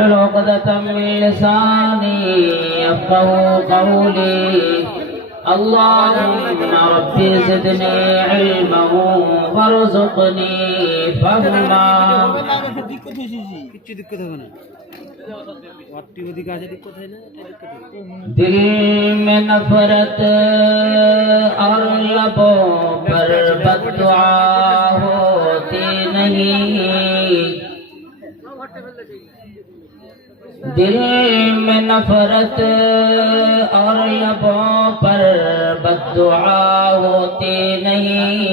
عقدة من لساني يفقهوا قولي اللهم ربي زدني علما وارزقني فهما دل میں نفرت اور لبوں پر بد دعا ہوتی نہیں، دل میں نفرت اور لبوں پر بد دعا ہوتی نہیں،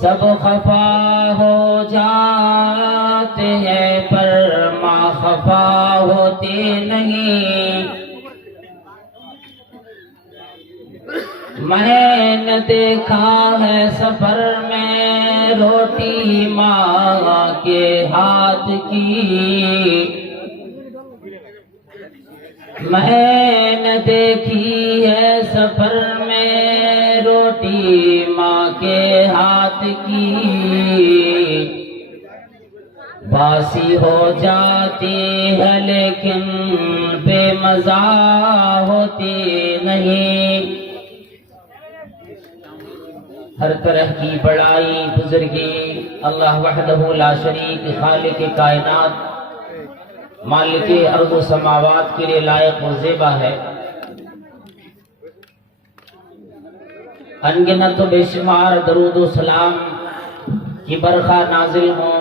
سب خفا ہو جاتے ہیں پر ماں خفا ہوتی نہیں۔ میں نے دیکھا ہے سفر میں روٹی ماں کے ہاتھ کی، میں نے دیکھی ہے سفر میں روٹی ماں کے ہاتھ کی، باسی ہو جاتی ہے لیکن بے مزہ ہوتی نہیں۔ ہر طرح کی بڑائی بزرگی اللہ وحدہ لا شریک خالق کائنات مالک ارض و سماوات کے لیے لائق و زیبا ہے۔ انگنت و بے شمار درود و سلام کی برخا نازل ہوں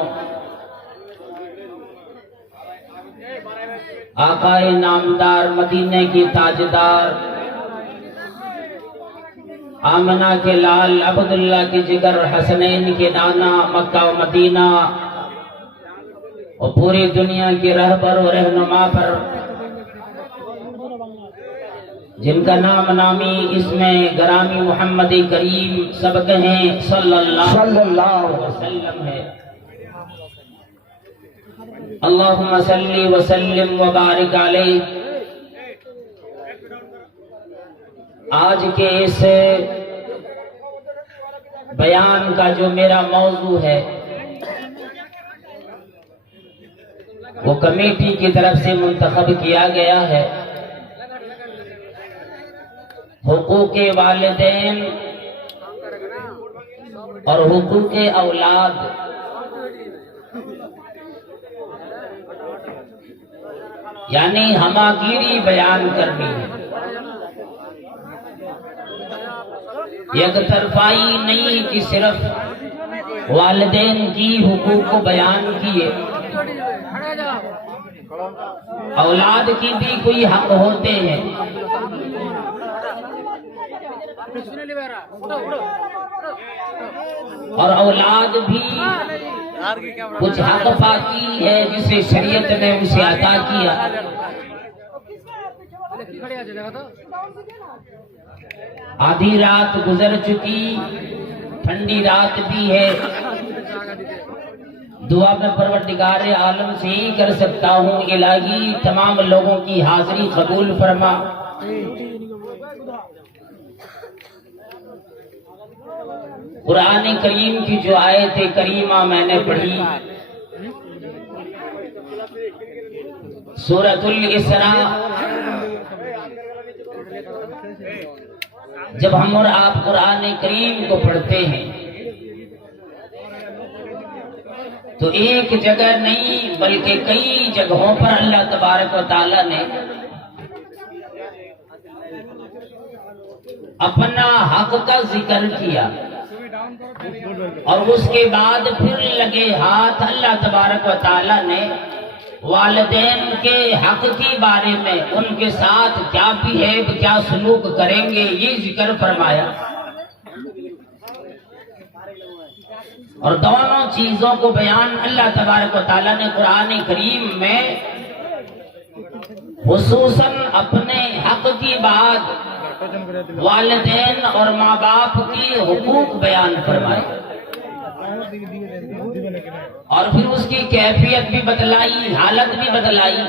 آقا نامدار مدینے کی تاجدار آمنہ کے لال عبداللہ کی جگر حسنین کے نانا مکہ و مدینہ اور پوری دنیا کی رہبر و رہنما پر جن کا نام نامی اس میں گرامی محمد کریم سب کہیں صلی اللہ علیہ وسلم ہے۔ اللہم صلی وسلم وبارک علیہ۔ آج کے اس بیان کا جو میرا موضوع ہے وہ کمیٹی کی طرف سے منتخب کیا گیا ہے، حقوق والدین اور حقوق اولاد۔ یعنی ہماگیری بیان کرنی ہے، یک طرفائی نہیں کہ صرف والدین کی حقوق کو بیان کیے، اولاد کی بھی کوئی حق ہوتے ہیں، اور اولاد بھی کچھ حق پاتی ہے جسے شریعت نے اسے عطا کیا۔ آدھی رات گزر چکی، ٹھنڈی رات بھی ہے، دعا میں پروردگار عالم سے ہی کر سکتا ہوں الہی تمام لوگوں کی حاضری قبول فرما۔ قرآن کریم کی جو آیت کریمہ میں نے پڑھی سورۃ الاسراء، جب ہم اور آپ قرآن کریم کو پڑھتے ہیں تو ایک جگہ نہیں بلکہ کئی جگہوں پر اللہ تبارک و تعالی نے اپنا حق کا ذکر کیا، اور اس کے بعد پھر لگے ہاتھ اللہ تبارک و تعالی نے والدین کے حق کے بارے میں ان کے ساتھ کیا بہیو کیا سلوک کریں گے یہ ذکر فرمایا، اور دونوں چیزوں کو بیان اللہ تبارک و تعالی نے قرآن کریم میں خصوصاً اپنے حق کی بات والدین اور ماں باپ کی حقوق بیان فرمائے، اور پھر اس کی کیفیت بھی بتلائی، حالت بھی بتلائی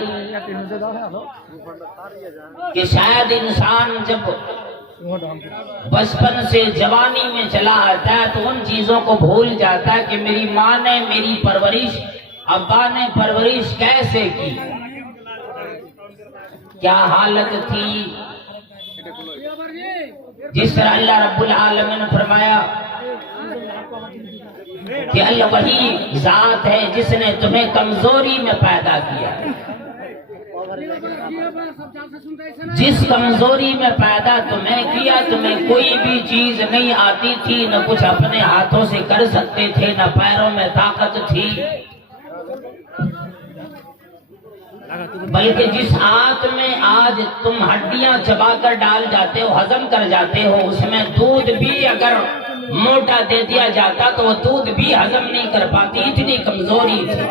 کہ شاید انسان جب بچپن سے جوانی میں چلا آتا ہے تو ان چیزوں کو بھول جاتا ہے کہ میری ماں نے میری پرورش ابا نے پرورش کیسے کی، کیا حالت تھی، جس طرح اللہ رب العالمین نے فرمایا کہ اللہ وہی ذات ہے جس نے تمہیں کمزوری میں پیدا کیا، جس کمزوری میں پیدا تمہیں کیا، تمہیں کوئی بھی چیز نہیں آتی تھی، نہ کچھ اپنے ہاتھوں سے کر سکتے تھے، نہ پیروں میں طاقت تھی، بلکہ جس آنت میں آج تم ہڈیاں چبا کر ڈال جاتے ہو، ہضم کر جاتے ہو، اس میں دودھ بھی اگر موٹا دے دیا جاتا تو وہ دودھ بھی ہضم نہیں کر پاتی، اتنی کمزوری تھی۔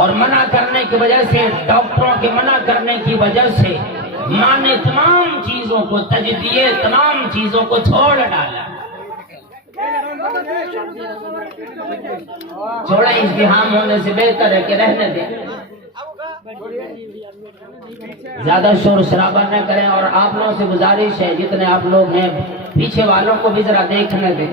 اور منع کرنے کی وجہ سے، ڈاکٹروں کے منع کرنے کی وجہ سے ماں نے تمام چیزوں کو تج دیے، تمام چیزوں کو چھوڑ ڈالا۔ چھوڑا ازدحام ہونے سے بہتر ہے کہ رہنے دیں، زیادہ شور شرابہ نہ کریں، اور آپ لوگوں سے گزارش ہے جتنے آپ لوگ ہیں پیچھے والوں کو بھی ذرا دیکھنے دیں۔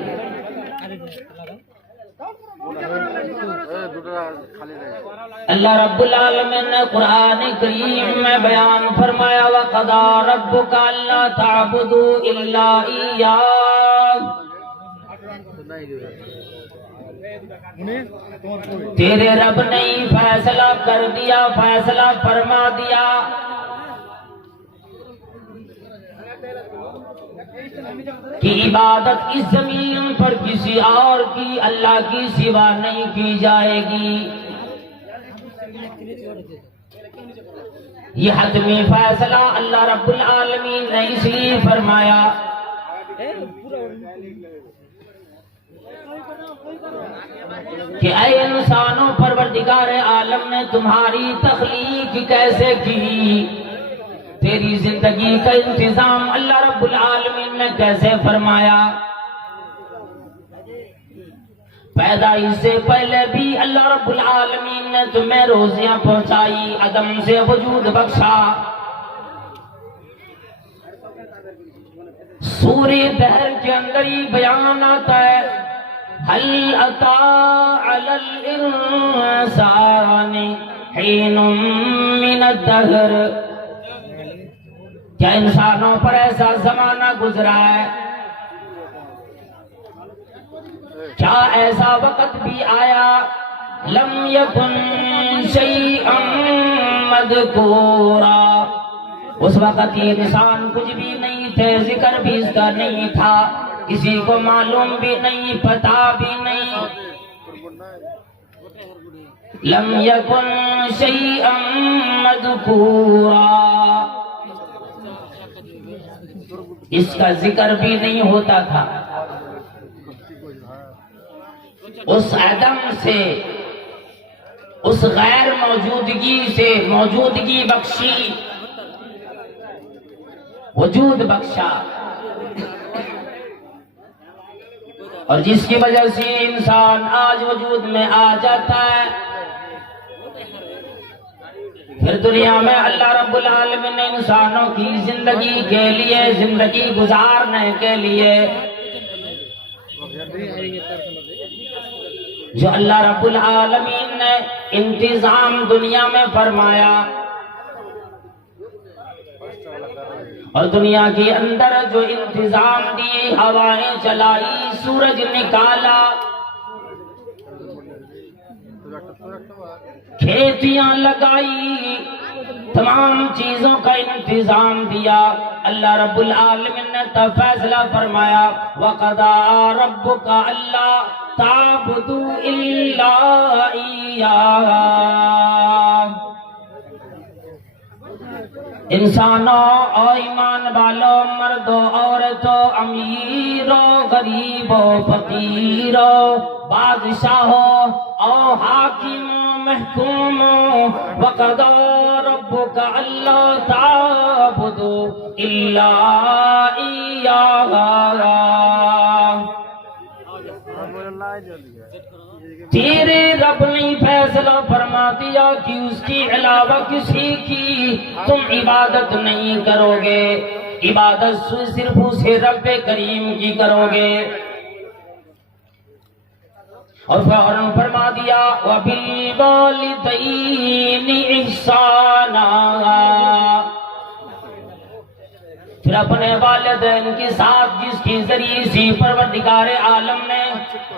اللہ رب العالمین نے قرآن کریم میں بیان فرمایا وَقَضَىٰ رَبُّكَ أَلَّا تَعْبُدُوا إِلَّا إِيَّاهُ، تیرے رب نے فیصلہ کر دیا، فیصلہ فرما دیا کہ عبادت اس زمین پر کسی اور کی اللہ کی سوا نہیں کی جائے گی۔ یہ حتمی فیصلہ اللہ رب العالمین نے اس لیے فرمایا کہ اے انسانوں، پروردگار عالم نے تمہاری تخلیق کیسے کی، تیری زندگی کا انتظام اللہ رب العالمین نے کیسے فرمایا۔ پیدائش سے پہلے بھی اللہ رب العالمین نے تمہیں روزیاں پہنچائی، عدم سے وجود بخشا۔ سورہ دہر کے اندر ہی بیان آتا ہے هل أتى على الإنسان حين من الدهر، کیا انسانوں پر ایسا زمانہ گزرا ہے، کیا ایسا وقت بھی آیا لم يكن شيئا مذكورا، اس وقت یہ انسان کچھ بھی نہیں تھے، ذکر بھی اس کا نہیں تھا، کسی کو معلوم بھی نہیں، پتا بھی نہیں۔ لم یکن شیئا مذکورا، اس کا ذکر بھی نہیں ہوتا تھا۔ اس عدم سے، اس غیر موجودگی سے موجودگی بخشی، وجود بخشا، اور جس کی وجہ سے انسان آج وجود میں آ جاتا ہے۔ پھر دنیا میں اللہ رب العالمین نے انسانوں کی زندگی کے لیے، زندگی گزارنے کے لیے جو اللہ رب العالمین نے انتظام دنیا میں فرمایا، اور دنیا کے اندر جو انتظام دی، ہوائیں چلائی، سورج نکالا، کھیتیاں لگائی، تمام چیزوں کا انتظام دیا، اللہ رب العالمین نے تب فیصلہ فرمایا وَقَضَىٰ رَبُّكَ أَلَّا تَعْبُدُوا إِلَّا إِيَّاهُ۔ انسانوں اور ایمان والوں، مردوں عورتوں، امیروں غریبوں فقیروں، بادشاہوں اور حاکموں محکوموں، وَقَضَىٰ رَبُّكَ أَلَّا تَعْبُدُوا إِلَّا إِيَّاهُ۔ تیرے رب نے فیصلہ فرما دیا کہ اس کے علاوہ کسی کی تم عبادت نہیں کرو گے، عبادت صرف اسے رب کریم کی کرو گے۔ اور فوراً فرما دیا وَبِالْوَالِدَيْنِ إِحْسَانًا، پھر اپنے والدین کے ساتھ جس کے ذریعے سے پروردگار عالم نے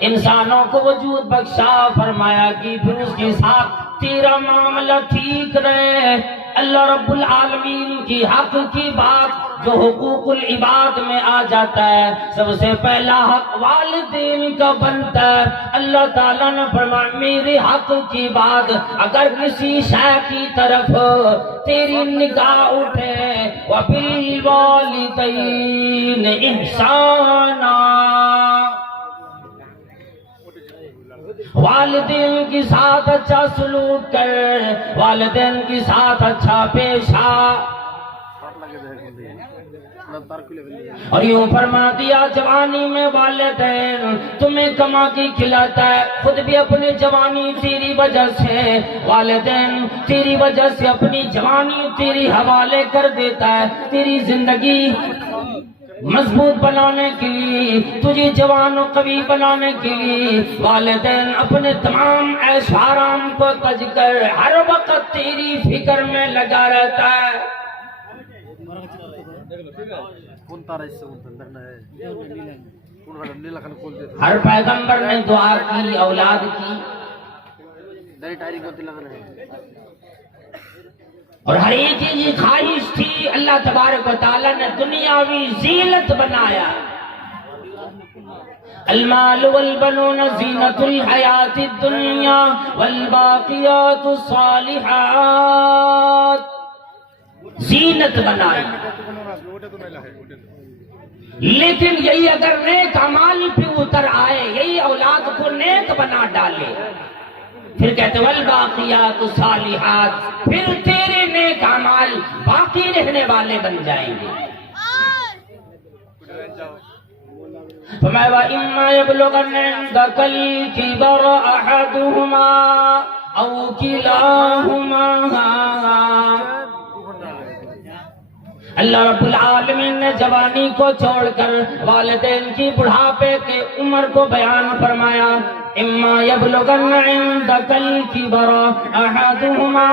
انسانوں کو وجود بخشا فرمایا کہ پھر اس کے ساتھ تیرا معاملہ ٹھیک رہے۔ اللہ رب العالمین کی حق کی بات جو حقوق العباد میں آ جاتا ہے، سب سے پہلا حق والدین کا بنتا ہے۔ اللہ تعالیٰ نے فرمایا میرے حق کی بات اگر کسی شے کی طرف تیری نگاہ اٹھے وَبِالْوَالِدَيْنِ إِحْسَانًا، والدین کے ساتھ اچھا سلوک کر، والدین کے ساتھ اچھا پیش آ۔ اور یوں فرما دیا جوانی میں والدین تمہیں کما کے کھلاتا ہے، خود بھی اپنی جوانی تیری وجہ سے، والدین تیری وجہ سے اپنی جوانی تیری حوالے کر دیتا ہے۔ تیری زندگی مضبوط بنانے کے لیے، تجھے جوان و قوی بنانے کے لیے والدین اپنے تمام عیش و آرام کو تج کر ہر وقت تیری فکر میں لگا رہتا ہے۔ ہر پیغمبر نے دعا کی اولاد کی، اور ہر ایک کی یہ خواہش تھی۔ اللہ تبارک و تعالیٰ نے دنیاوی زینت بنایا، المال والبنون زینت الحیات الدنیا والباقیات الصالحات، زینت بنائی۔ لیکن یہی اگر نیک اعمال پہ اتر آئے، یہی اولاد کو نیک بنا ڈالے، پھر کہتے والباقیات الصالحات، پھر تیرے نیک اعمال باقی رہنے والے بن جائیں گے۔ فرمایا وَإِمَّا يَبْلُغَنَّ عِندَكَ الْكِبَرَ أَحَدُهُمَا أَوْ كِلَاهُمَا، اللہ رب العالمین نے جوانی کو چھوڑ کر والدین کی بڑھاپے کے عمر کو بیان فرمایا۔ اما یبلغن عندک الکبر احدہما،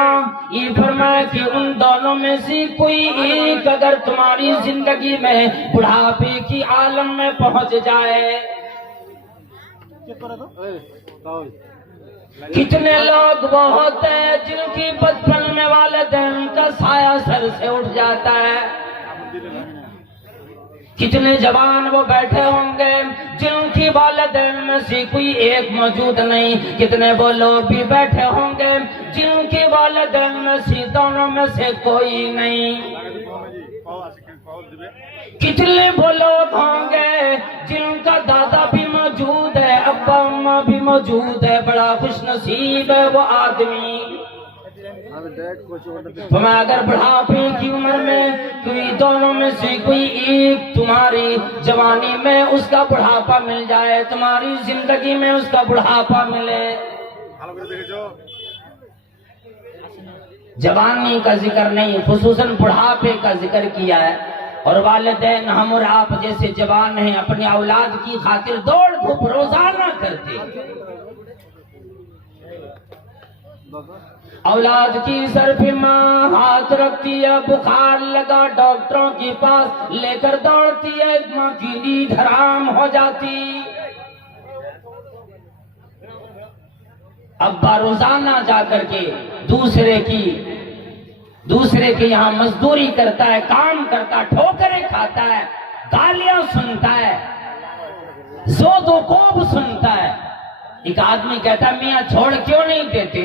یہ فرمایا کہ ان دونوں میں سے کوئی ایک اگر تمہاری زندگی میں بڑھاپے کی عالم میں پہنچ جائے۔ کتنے لوگ وہ ہوتے ہیں جن کی بچپن میں والدین کا سایہ سر سے اٹھ جاتا ہے، کتنے جوان وہ بیٹھے ہوں گے جن کی والدین میں سے کوئی ایک موجود نہیں، کتنے وہ لوگ بھی بیٹھے ہوں گے جن کی والدین میں سے دونوں میں سے کوئی نہیں، کتنے وہ لوگ ہوں گے جن کا دادا بھی موجود ہے، ابا اماں بھی موجود ہے، بڑا خوش نصیب ہے وہ آدمی۔ فرمایا اگر بڑھاپے کی عمر میں کوئی دونوں میں سے کوئی ایک تمہاری جوانی میں اس کا بڑھاپا مل جائے، تمہاری زندگی میں اس کا بڑھاپا ملے۔ جوانی کا ذکر نہیں، خصوصاً بڑھاپے کا ذکر کیا ہے۔ اور والدین ہم اور آپ جیسے جوان ہیں اپنی اولاد کی خاطر دوڑ دھوپ روزانہ کرتے، اولاد کی سر پہ ماں ہاتھ رکھتی ہے، بخار لگا ڈاکٹروں کے پاس لے کر دوڑتی ہے، ماں کی نیند حرام ہو جاتی۔ ابا روزانہ جا کر کے دوسرے کے یہاں مزدوری کرتا ہے، کام کرتا ہے، ٹھوکریں کھاتا ہے، گالیاں سنتا ہے، زود و کوب سنتا ہے۔ ایک آدمی کہتا ہے میاں چھوڑ کیوں نہیں دیتے؟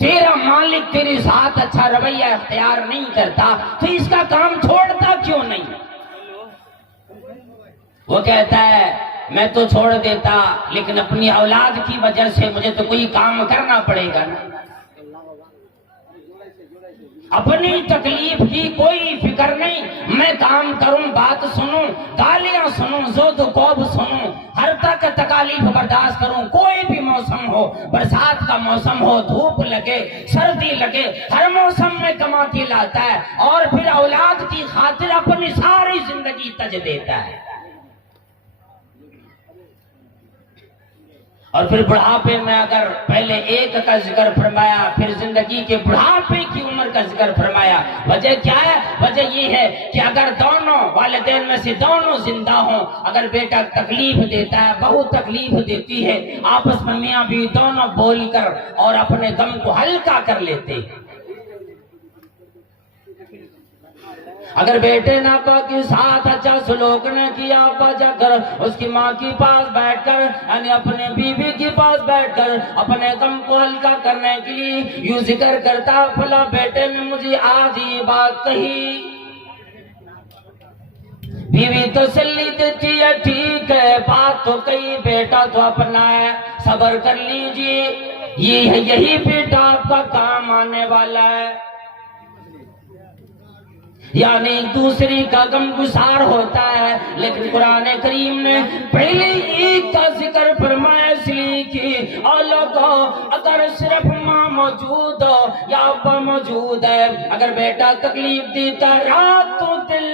تیرا مالک تیرے ساتھ اچھا رویہ اختیار نہیں کرتا تو اس کا کام چھوڑتا کیوں نہیں؟ وہ کہتا ہے میں تو چھوڑ دیتا لیکن اپنی اولاد کی وجہ سے مجھے تو کوئی کام کرنا پڑے گا نا۔ اپنی تکلیف کی کوئی فکر نہیں، میں کام کروں، بات سنوں، گالیاں سنوں، زود و کوب سنوں، ہر تک تکالیف برداشت کروں، کوئی بھی موسم ہو، برسات کا موسم ہو، دھوپ لگے، سردی لگے، ہر موسم میں کما کے لاتا ہے اور پھر اولاد کی خاطر اپنی ساری زندگی تج دیتا ہے۔ اور پھر بڑھاپے میں اگر پہلے ایک کا ذکر فرمایا پھر زندگی کے بڑھاپے کی عمر کا ذکر فرمایا، وجہ کیا ہے؟ وجہ یہ ہے کہ اگر دونوں والدین میں سے دونوں زندہ ہوں، اگر بیٹا تکلیف دیتا ہے، بہو تکلیف دیتی ہے، آپس میں میاں بھی دونوں بول کر اور اپنے غم کو ہلکا کر لیتے۔ اگر بیٹے نے ابا کے ساتھ اچھا سلوک نہ کیا، ابا جا کر اس کی ماں کے پاس بیٹھ کر یعنی اپنے بیوی کے پاس بیٹھ کر اپنے غم کو ہلکا کرنے کے لیے یوں ذکر کرتا، فلاں بیٹے نے مجھے آج یہ بات کہی، بیوی تسلی دیتی ہے، ٹھیک ہے بات تو کہی، بیٹا تو اپنا ہے، صبر کر لیجئے، یہی بیٹا آپ کا کام آنے والا ہے۔ یعنی دوسری کا غم گسار ہوتا ہے، لیکن قرآن کریم نے پہلے ایک کا ذکر فرمایا اس لیے کہ اگر صرف ماں موجود ہو یا ابا موجود ہے، اگر بیٹا تکلیف دیتا رات تو دل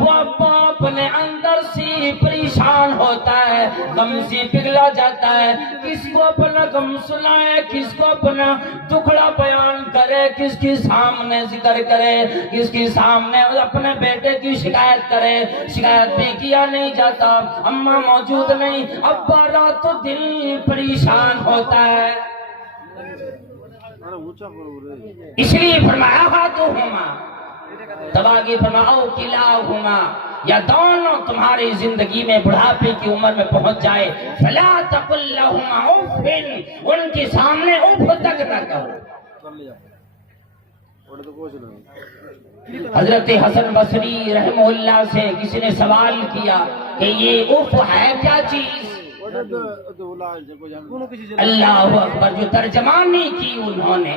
وہ ابا اپنے اندر سے پریشان ہوتا ہے، غم سے پگھلا جاتا ہے، کس کو اپنا غم سنائے، کس کو اپنا دکھڑا بیان کرے، کس کے سامنے ذکر کرے، کس کے سامنے اپنے بیٹے کی شکایت کرے، شکایت بھی کیا نہیں جاتا، اماں موجود نہیں، ابا رات تو دل پریشان ہوتا ہے، اس لیے فرمایا ہاتھوہما، تباغی فرماؤ کلاہما، یا دونوں تمہاری زندگی میں بڑھاپے کی عمر میں پہنچ جائے، فلا تقل لہما اف، ان کے سامنے اف تک نہ کہو۔ حضرت حسن بصری رحمہ اللہ سے کسی نے سوال کیا کہ یہ اف ہے کیا چیز؟ اللہ اکبر، جو ترجمانی کی انہوں نے،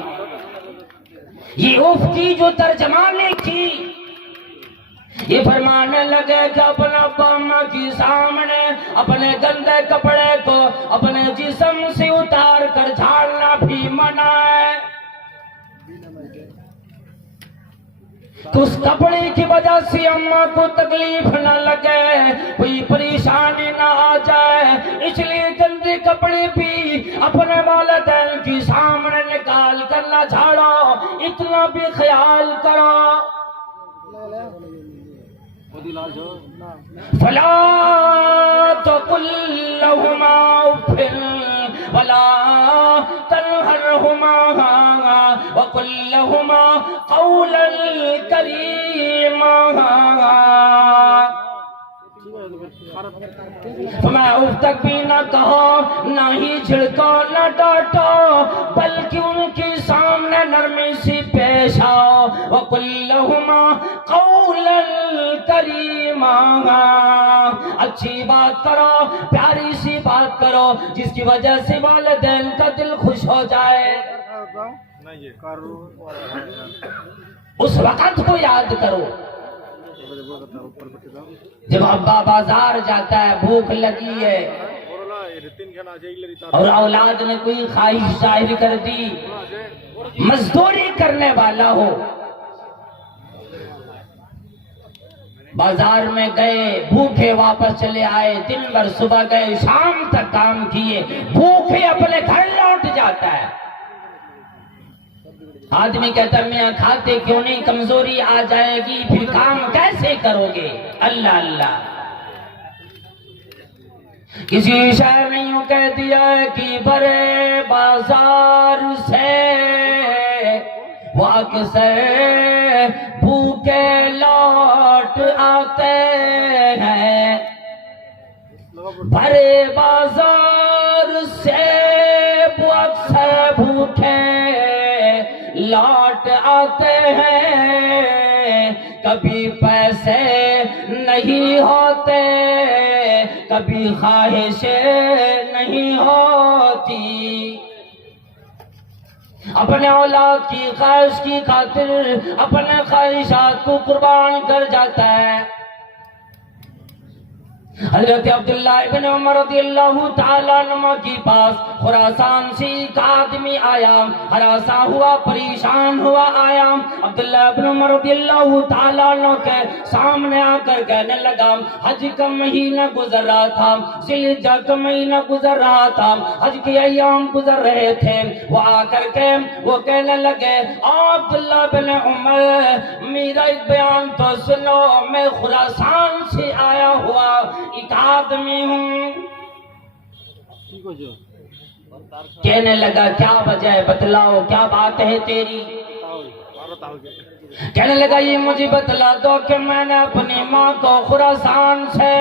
یہ اف کی جو ترجمانی کی، یہ فرمانے لگے کہ اپنا ابا اماں کے سامنے اپنے گندے کپڑے کو اپنے جسم سے اتار کر جھاڑنا بھی منع ہے، تو اس کپڑے کی وجہ سے اماں کو تکلیف نہ لگے، کوئی پریشانی نہ آ جائے، اس لیے گندے کپڑے بھی اپنے والدین کے سامنے نکال کر نہ جھاڑو، اتنا بھی خیال کرو۔ فلا تقل لهما اف ولا تنهرهما وقل لهما قولا كريما، میں اف تک بھی نہ کہو، نہ ہی جھڑکو، نہ ڈانٹو، بلکہ ان کے سامنے نرمی سے پیش آؤ، وَقُلْ لَهُمَا قَوْلًا كَرِيمًا، اچھی بات کرو، پیاری سی بات کرو، جس کی وجہ سے والدین کا دل خوش ہو جائے۔ اس وقت کو یاد کرو جب ابا بازار جاتا ہے، بھوک لگی ہے اور اولاد نے کوئی خواہش ظاہر کر دی، مزدوری کرنے والا ہو، بازار میں گئے، بھوکے واپس چلے آئے، دن بھر صبح گئے، شام تک کام کیے، بھوکے اپنے گھر لوٹ جاتا ہے، آدمی کہتا ہے میاں کھاتے کیوں نہیں، کمزوری آ جائے گی، پھر کام کیسے کرو گے؟ اللہ اللہ، کسی شاعر نے یوں کہہ دیا ہے کہ برے بازار سے وہ اکثر بھوکے لوٹ آتے ہیں، بھرے بازار سے وہ اکثر بھوکے لوٹ آتے ہیں، کبھی پیسے نہیں ہوتے، کبھی خواہشیں نہیں ہوتی، اپنے اولاد کی خواہش کی خاطر اپنے خواہشات کو قربان کر جاتا ہے، حضرت عبداللہ ابن عمر رضی اللہ تعالیٰ عنہ کے پاس خراسان سے ایک آدمی آیا، ہراساں ہوا، پریشان ہوا آیا۔ عبداللہ ابن عمر رضی اللہ تعالیٰ عنہ کے سامنے آ کر کہنے لگا، حج کا مہینہ گزر رہا تھا، ذی الحجہ کا مہینہ گزر رہا تھا، حج کے ایام گزر رہے تھے، وہ آ کر کے وہ کہنے لگے، عبداللہ بن عمر میرا ایک بیان تو سنو، میں خراسان سے آیا ہوا ایک آدمی ہوں۔ کہنے لگا کیا وجہ ہے، بتلاؤ کیا بات ہے تیری؟ کہنے لگا یہ مجھے بتلا دو کہ میں نے اپنی ماں کو خراسان سے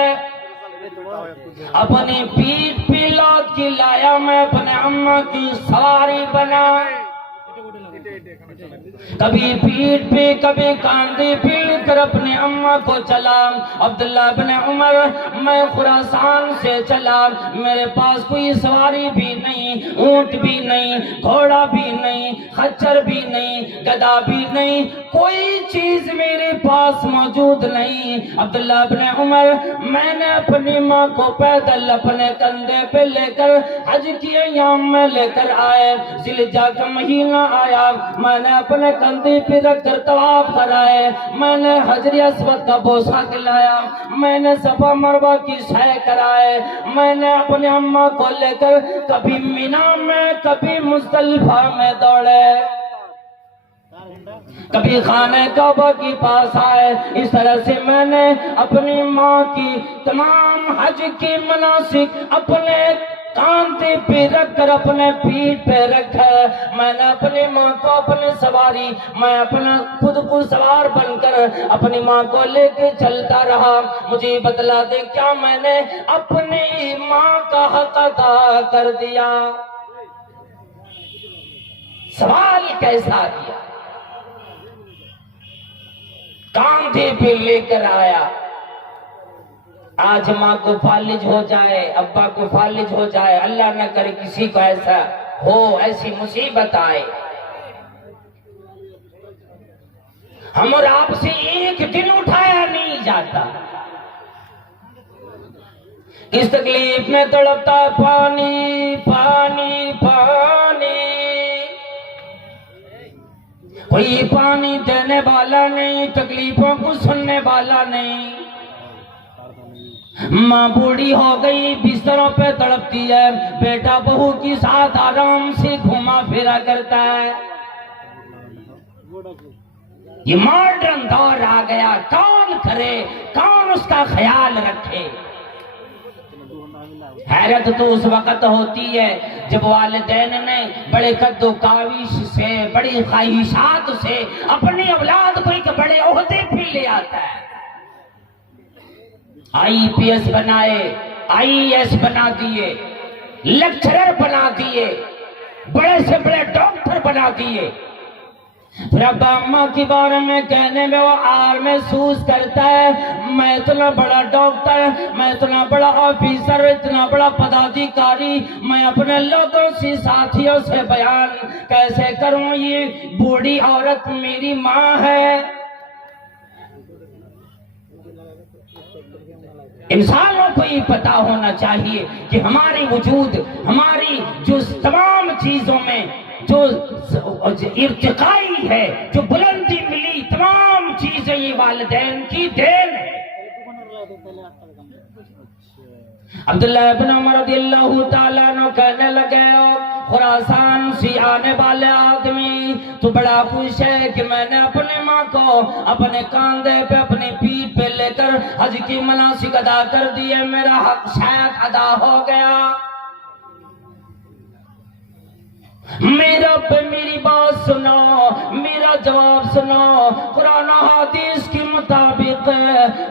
اپنی پیٹ پہ لاد کے لایا، میں اپنے اماں کی سواری بنا، کبھی پیٹ پہ کبھی کاندھے پہ لے کر اپنے اماں کو چلا۔ عبداللہ بن عمر میں خراسان سے چلا، میرے پاس کوئی سواری بھی نہیں، اونٹ بھی نہیں، گھوڑا بھی نہیں، خچر بھی نہیں، گدا بھی نہیں، کوئی چیز میرے پاس موجود نہیں۔ عبداللہ بن عمر میں نے اپنی ماں کو پیدل اپنے کندھے پہ لے کر حج کی ایام میں لے کر آئے، ذی الحجہ کا مہینہ آیا، میں نے اپنے کندھے پہ رکھ کر طواف کرائے، میں نے حجر اسود کا بوسہ کھلایا، میں نے صفا مروہ کی سعی کرائے، میں نے اپنے اماں کو لے کر کبھی مینا میں کبھی مزدلفہ میں دوڑے، کبھی خانہ کعبہ کے پاس آئے۔ اس طرح سے میں نے اپنی ماں کی تمام حج کی مناسک اپنے کاندھے پہ رکھ کر اپنے پیٹ پہ رکھا، میں نے اپنی ماں کو اپنی سواری، میں اپنا خود کو سوار بن کر اپنی ماں کو لے کے چلتا رہا۔ مجھے بتلا دے کیا میں نے اپنی ماں کا حق ادا کر دیا؟ سوال کیسا کیا؟ کاندھے پہ لے کر آیا۔ آج ماں کو فالج ہو جائے، ابا کو فالج ہو جائے، اللہ نہ کرے کسی کو ایسا ہو، ایسی مصیبت آئے، ہم اور آپ سے ایک دن اٹھایا نہیں جاتا، اس تکلیف میں تڑپتا پانی پانی پانی، کوئی پانی دینے والا نہیں، تکلیفوں کو سننے والا نہیں۔ ماں بوڑھی ہو گئی، بستروں پہ تڑپتی ہے، بیٹا بہو کے ساتھ آرام سے گھوما پھرا کرتا ہے۔ یہ ماڈرن دور آ گیا، کون کرے، کون اس کا خیال رکھے؟ حیرت تو اس وقت ہوتی ہے جب والدین نے بڑے قد و کاوش سے، بڑی خواہشات سے اپنی اولاد کو ایک بڑے عہدے پہ لے آتا ہے، آئی پی ایس بنائے، آئی ایس بنا دیے، لیکچرر بنا دیے، بڑے سے بڑے ڈاکٹر بنا دیے، پھر ابا اماں کے بارے میں کہنے میں وہ آر محسوس کرتا ہے، میں اتنا بڑا ڈاکٹر، میں اتنا بڑا آفیسر، اتنا بڑا پدادھیکاری، میں اپنے لوگوں سے، ساتھیوں سے بیان کیسے کروں؟ یہ بوڑھی عورت میری ماں ہے۔ انسانوں کو یہ پتا ہونا چاہیے کہ ہماری وجود، ہماری جو تمام چیزوں میں جو ارتقائی ہے، جو بلندی ملی، تمام چیزیں یہ والدین کی دین ہے۔ عبداللہ ابن عمر رضی اللہ تعالیٰ عنہ کہنے لگے، خراسان سے آنے والے آدمی تو بڑا خوش ہے کہ میں نے اپنی ماں کو اپنے کاندھے پہ، اپنی پیٹھ پہ لے کر حج کی مناسک ادا کر دیے، میرا حق شاید ادا ہو گیا۔ میری بات سنو، میرا جواب سنو، قرآن و حدیث کے مطابق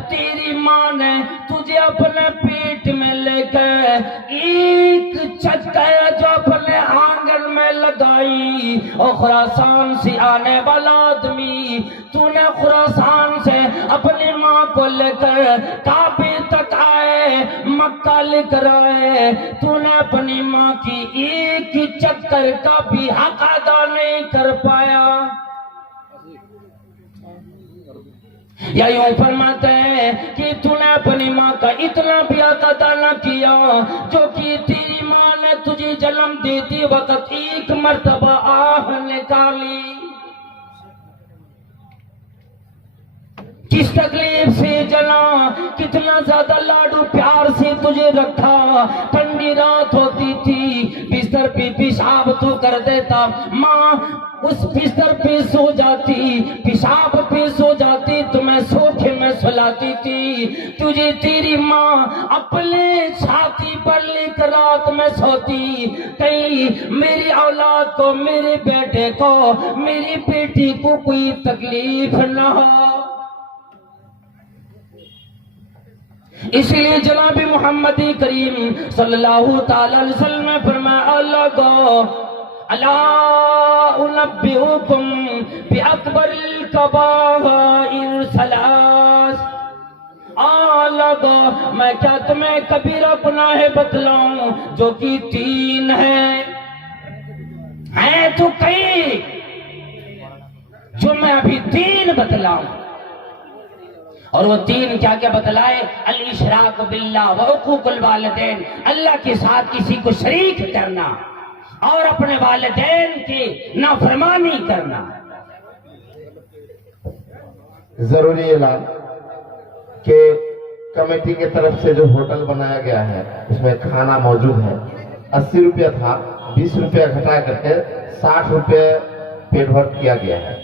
تیری ماں نے تجھے اپنے پیٹ میں لے کر ایک چکر جو اپنے آنگن میں لگائی، اور خراسان سے آنے والا آدمی، تو نے خراسان سے اپنی ماں کو لے کر کعبے تک آئے، مکہ لے کر آئے، تو نے اپنی ماں کی ایک چکر کا بھی حق ادا نہیں کر پایا۔ یا یوں فرماتے ہیں کہ تو نے اپنی ماں کا اتنا بھی ادا نہ کیا جو کہ تیری ماں نے تجھے جنم دیتی وقت ایک مرتبہ آہ نکالی، کس تکلیف سے جلا، کتنا زیادہ لاڈو پیار سے تجھے رکھا، ٹھنڈی رات ہوتی تھی بستر پہ پیشاب تو کر دیتا، ماں اس بستر پہ سو جاتی، پیشاب پہ سو جاتی، تمہیں سوکھے میں سلاتی تھی، تجھے تیری ماں اپنے چھاتی پر لے کر رات میں سوتی، کہیں میری اولاد کو، میرے بیٹے کو، میری بیٹی کو کوئی تکلیف نہ ہو۔ اس لیے جناب محمد کریم صلی اللہ تعالی علیہ وسلم نے فرمایا اللہ کو الا انبئکم باکبر الکبائر ثلاث، اللہ کو میں کیا تمہیں کبیرہ گناہ بتلاؤں جو کہ 3 ہیں تو کئی، جو میں ابھی 3 بتلاؤں، اور وہ 3 کیا کیا بتلائے؟ الاشراک باللہ وعقوق الوالدین، اللہ کے ساتھ کسی کو شریک کرنا اور اپنے والدین کی نافرمانی کرنا۔ ضروری اعلان کہ کمیٹی کی طرف سے جو ہوٹل بنایا گیا ہے اس میں کھانا موجود ہے، 80 روپیہ تھا، 20 روپیہ گھٹا کر کے 60 روپیہ پیٹ بھر کیا گیا ہے،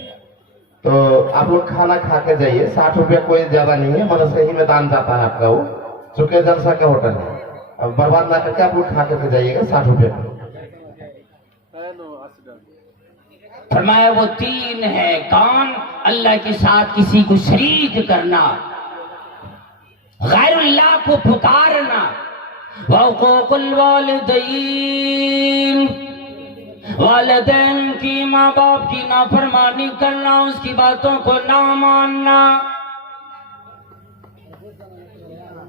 تو آپ لوگ کھانا کھا کے جائیے، 60 روپیہ کوئی زیادہ نہیں ہے، مدرسے ہی میں دان جاتا ہے آپ کا، وہ چونکہ جلسہ کا ہوٹل ہے، اب برباد نہ کر کے آپ لوگ کھا کے جائیے گا 60 روپیہ۔ فرمایا وہ 3 ہے، کون؟ اللہ کے ساتھ کسی کو شریک کرنا، غیر اللہ کو پکارنا، وعقوق الوالدین، والدین کی، ماں باپ کی نافرمانی کرنا، اس کی باتوں کو نہ ماننا۔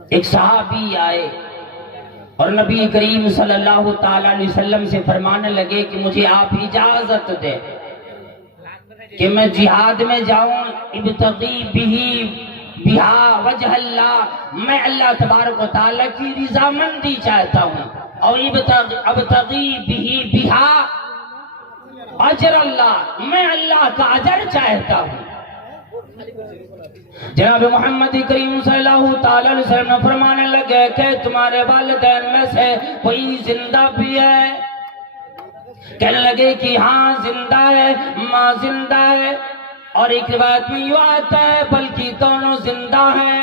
ایک صحابی آئے اور نبی کریم صلی اللہ تعالی علیہ وسلم سے فرمانے لگے کہ مجھے آپ اجازت دے کہ میں جہاد میں جاؤں، ابتغی بہا وجہ اللہ، میں اللہ تبارک و تعالیٰ کی رضامندی چاہتا ہوں، اور ابتغی بہا اجر اللہ، میں اللہ کا اجر چاہتا ہوں۔ جناب محمد کریم صلی اللہ تعالی علیہ وسلم نے فرمانے لگے کہ تمہارے والدین میں سے کوئی زندہ بھی ہے؟ کہنے لگے کہ ہاں زندہ ہے، ماں زندہ ہے، اور ایک روایت میں یوں آتا ہے بلکہ دونوں زندہ ہیں۔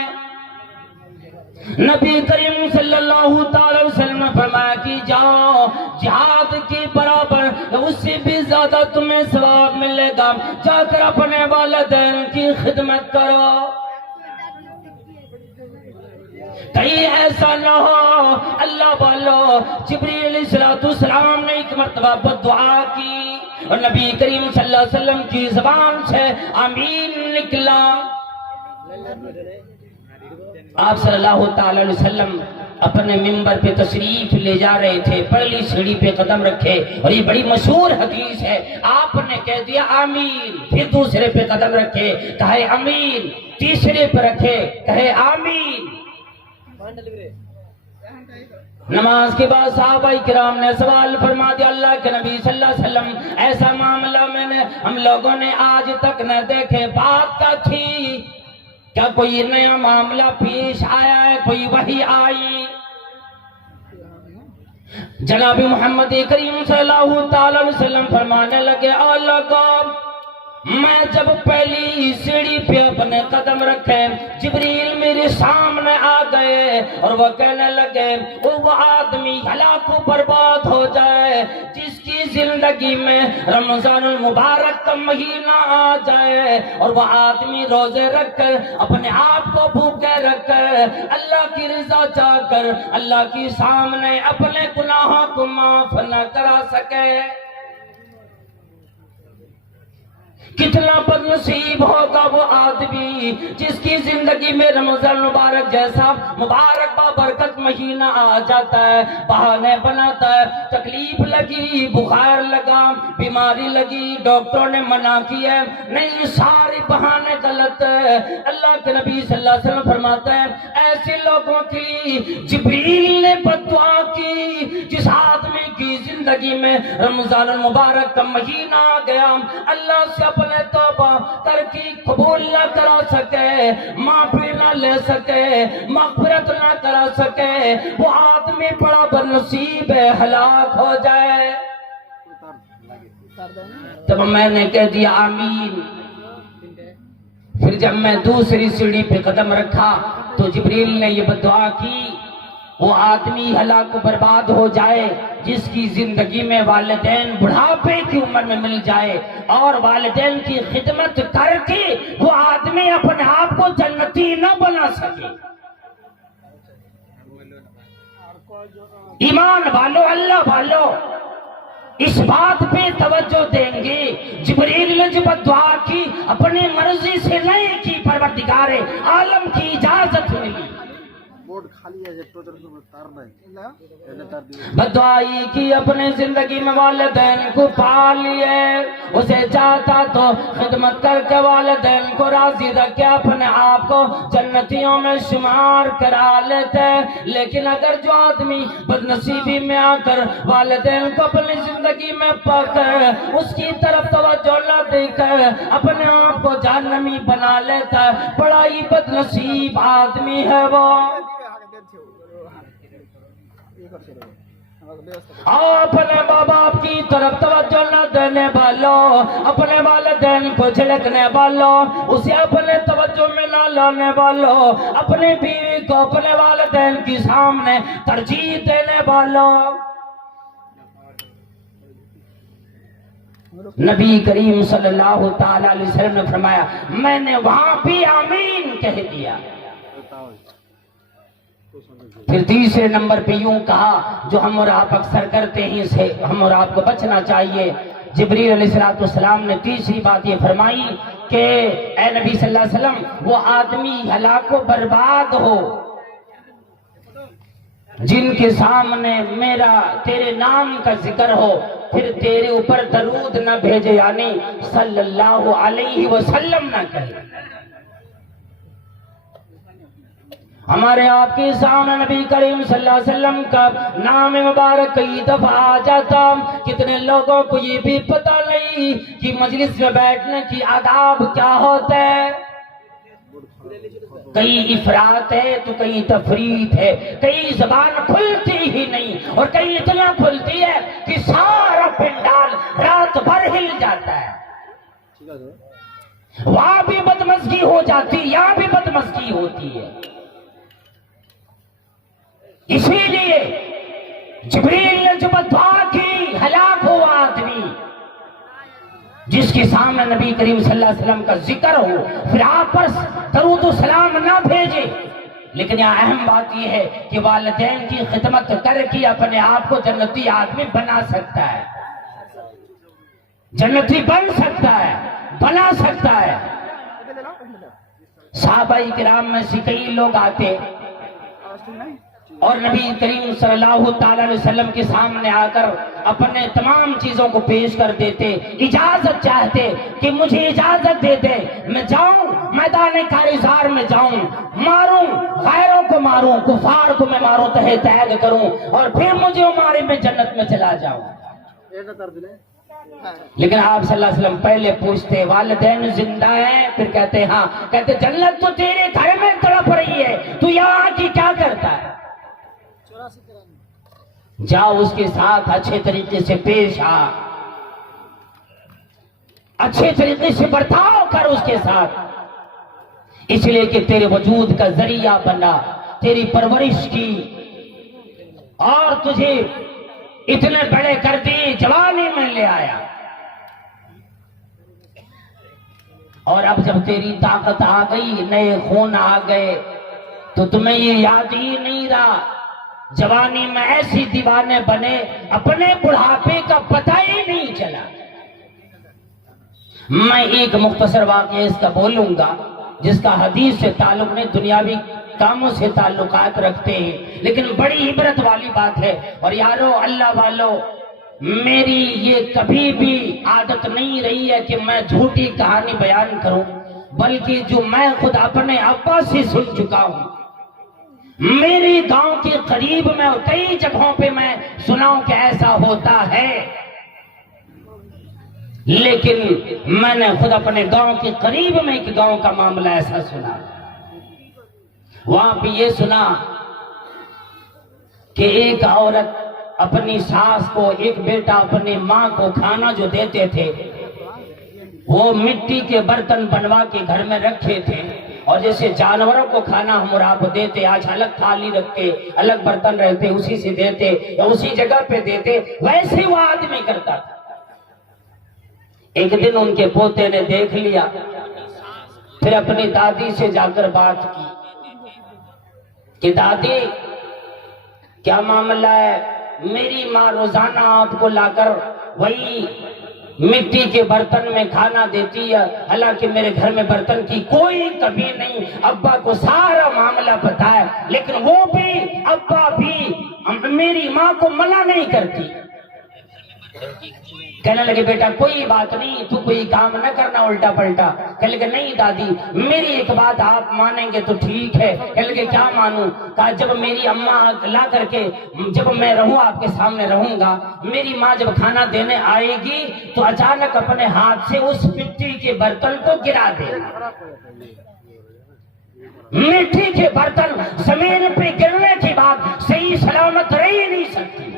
نبی کریم صلی اللہ تعالی وسلم نے فرمایا کہ جاؤ، جہاد کے برابر اس سے بھی زیادہ تمہیں ثواب ملے گا، جا کر اپنے والدین کی خدمت کرو۔ کہیں ایسا نہ ہو اللہ والو، جبریل علیہ السلام نے ایک مرتبہ بددعا کی اور نبی کریم صلی اللہ علیہ وسلم کی زبان سے آمین نکلا۔ آپ صلی اللہ تعالی علیہ وسلم اپنے منبر پہ تشریف لے جا رہے تھے، پہلی سیڑھی پہ قدم رکھے، اور یہ بڑی مشہور حدیث ہے، آپ نے کہہ دیا آمین، پھر دوسرے پہ قدم رکھے کہے آمین، تیسرے پہ رکھے کہے آمین۔ نماز کے بعد صحابہ کرام نے سوال فرما دیا اللہ کے نبی صلی اللہ علیہ وسلم ایسا معاملہ ہم لوگوں نے آج تک نہ دیکھے، بات کا تھی کیا کوئی نیا معاملہ پیش آیا ہے، کوئی وحی آئی؟ جناب محمد کریم صلی اللہ تعالی علیہ وسلم فرمانے لگے اللہ کو میں جب پہلی سیڑھی پہ اپنے قدم رکھے جبریل میرے سامنے آ گئے اور وہ کہنے لگے وہ آدمی ہلاک و برباد ہو جائے جس کی زندگی میں رمضان المبارک کا مہینہ آ جائے اور وہ آدمی روزے رکھ کر اپنے آپ کو بھوکے رکھ کر اللہ کی رضا چاہ کر اللہ کے سامنے اپنے گناہوں کو معاف نہ کرا سکے۔ کتنا بدنصیب ہوگا وہ آدمی جس کی زندگی میں رمضان مبارک جیسا مبارک بابرکت مہینہ آ جاتا ہے، بہانے بناتا ہے، تکلیف لگی، بخار لگا، بیماری لگی، ڈاکٹروں نے منع کیا ہے، نہیں، سارے بہانے غلط ہے۔ اللہ کے نبی صلی اللہ علیہ وسلم فرماتے ہیں ایسے لوگوں کی جبریل نے بد دعا کی جس آدمی کی زندگی میں رمضان المبارک کا مہینہ آ گیا، اللہ سے اپنے توبہ ترکی قبول نہ کرا سکے، معافی نہ لے سکے، مغفرت نہ کرا سکے، وہ آدمی بڑا بدنصیب ہے، ہلاک ہو جائے۔ تب میں نے کہہ دیا آمین۔ پھر جب میں دوسری سیڑھی پہ قدم رکھا تو جبریل نے یہ بدعا کی وہ آدمی ہلاک و برباد ہو جائے جس کی زندگی میں والدین بڑھاپے کی عمر میں مل جائے اور والدین کی خدمت کر کے وہ آدمی اپنے آپ کو جنتی نہ بنا سکے۔ ایمان والو، اللہ والو، اس بات پہ توجہ دیں گے۔ جبریل نے جب دعا کی اپنی مرضی سے نہیں کی، پروردگار عالم کی اجازت ملی۔ بدعائی کی اپنے زندگی میں والدین کو پا لیے، اسے چاہتا تو خدمت کر کے والدین کو راضی رکھ کے اپنے آپ کو جنتیوں میں شمار کرا لیتے، لیکن اگر جو آدمی بدنصیبی میں آ کر والدین کو اپنی زندگی میں پا کر اس کی طرف توجہ نہ دے کر اپنے آپ کو جہنمی بنا لیتا ہے، بڑا ہی بدنصیب آدمی ہے وہ۔ اپنے ماں باپ کی طرف توجہ نہ دینے والوں، اپنے والدین کو جھڑکنے والوں، اسے اپنے توجہ میں نہ لانے والوں، اپنی بیوی کو اپنے والدین کے سامنے ترجیح دینے والوں، نبی کریم صلی اللہ تعالی علیہ وسلم نے فرمایا میں نے وہاں بھی آمین کہہ دیا۔ پھر تیسرے نمبر پہ یوں کہا جو ہم اور آپ اکثر کرتے ہیں، اسے ہم اور آپ کو بچنا چاہیے۔ جبریل علیہ السلام نے تیسری بات یہ فرمائی کہ اے نبی صلی اللہ علیہ وسلم وہ آدمی ہلاک و برباد ہو جن کے سامنے میرا تیرے نام کا ذکر ہو پھر تیرے اوپر درود نہ بھیجے، یعنی صلی اللہ علیہ وسلم نہ کہے۔ ہمارے آپ کے سامنے نبی کریم صلی اللہ علیہ وسلم کا نام مبارک کئی دفعہ آ جاتا، کتنے لوگوں کو یہ بھی پتہ نہیں کہ مجلس میں بیٹھنے کی آداب کیا ہوتے ہیں۔ کئی افراط ہے تو کئی تفریط ہے، کئی زبان کھلتی ہی نہیں اور کئی اتنا کھلتی ہے کہ سارا پنڈال رات بھر ہل جاتا ہے۔ وہاں بھی بدمزگی ہو جاتی، یہاں بھی بدمزگی ہوتی ہے۔ اسی لیے جبریل نے جب دعا کی ہلاک ہوا آدمی جس کے سامنے نبی کریم صلی اللہ علیہ وسلم کا ذکر ہو، پھر آپ پر درود و سلام نہ بھیجے، لیکن یہاں اہم بات یہ ہے کہ والدین کی خدمت کر کے اپنے آپ کو جنتی آدمی بنا سکتا ہے، جنتی بن سکتا ہے، بنا سکتا ہے۔ صحابہ کرام میں سے کئی لوگ آتے اور نبی کریم صلی اللہ تعالی علیہ وسلم کے سامنے آ کر اپنے تمام چیزوں کو پیش کر دیتے، اجازت چاہتے کہ مجھے اجازت دے دے میں جاؤں میدان کارزار میں جاؤں، ماروں غیروں کو، ماروں کفار کو میں ماروں، تہے تیگ کروں اور پھر مجھے مارے میں جنت میں چلا جاؤں۔ لیکن آپ صلی اللہ علیہ وسلم پہلے پوچھتے والدین زندہ ہیں؟ پھر کہتے ہاں، کہتے جنت تو تیرے گھر میں تڑپ رہی ہے، تو یہاں کی کیا کرتا ہے؟ جاؤ اس کے ساتھ اچھے طریقے سے پیش آ، اچھے طریقے سے برتاؤ کر اس کے ساتھ، اس لیے کہ تیرے وجود کا ذریعہ بنا، تیری پرورش کی اور تجھے اتنے بڑے کر دی، جوانی میں لے آیا، اور اب جب تیری طاقت آ گئی، نئے خون آ گئے، تو تمہیں یہ یاد ہی نہیں رہا، جوانی میں ایسی دیوانے بنے اپنے بڑھاپے کا پتہ ہی نہیں چلا۔ میں ایک مختصر واقعہ اس کا بولوں گا جس کا حدیث سے تعلق نہیں، دنیاوی کاموں سے تعلقات رکھتے ہیں، لیکن بڑی عبرت والی بات ہے۔ اور یارو اللہ والو، میری یہ کبھی بھی عادت نہیں رہی ہے کہ میں جھوٹی کہانی بیان کروں، بلکہ جو میں خود اپنے ابا سے سن چکا ہوں، میرے گاؤں کے قریب میں اور کئی جگہوں پہ میں سنا ہوں کہ ایسا ہوتا ہے، لیکن میں نے خود اپنے گاؤں کے قریب میں ایک گاؤں کا معاملہ ایسا سنا۔ وہاں پہ یہ سنا کہ ایک عورت اپنی ساس کو، ایک بیٹا اپنی ماں کو کھانا جو دیتے تھے وہ مٹی کے برتن بنوا کے گھر میں رکھے تھے، اور جیسے جانوروں کو کھانا ہم اور آپ دیتے، آج الگ تھالی رکھتے، الگ برتن رہتے، اسی سے دیتے یا اسی جگہ پہ دیتے، ویسے وہ آدمی کرتا تھا۔ ایک دن ان کے پوتے نے دیکھ لیا، پھر اپنی دادی سے جا کر بات کی کہ دادی کیا معاملہ ہے؟ میری ماں روزانہ آپ کو لا کر وہی مٹی کے برتن میں کھانا دیتی ہے، حالانکہ میرے گھر میں برتن کی کوئی کمی نہیں، ابا کو سارا معاملہ پتا ہے، لیکن وہ بھی ابا بھی میری ماں کو منع نہیں کرتی۔ کہنے لگے بیٹا کوئی بات نہیں، تو کوئی کام نہ کرنا الٹا پلٹا۔ کہنے لگے نہیں دادی، میری ایک بات آپ مانیں گے تو ٹھیک ہے۔ کہنے لگے کیا مانوں؟ کہا جب میری اماں لا کر کے، جب میں رہوں آپ کے سامنے رہوں گا، میری ماں جب کھانا دینے آئے گی تو اچانک اپنے ہاتھ سے اس مٹی کے برتن کو گرا دینا۔ مٹی کے برتن زمین پہ گرنے کی بات صحیح سلامت رہ ہی نہیں سکتی۔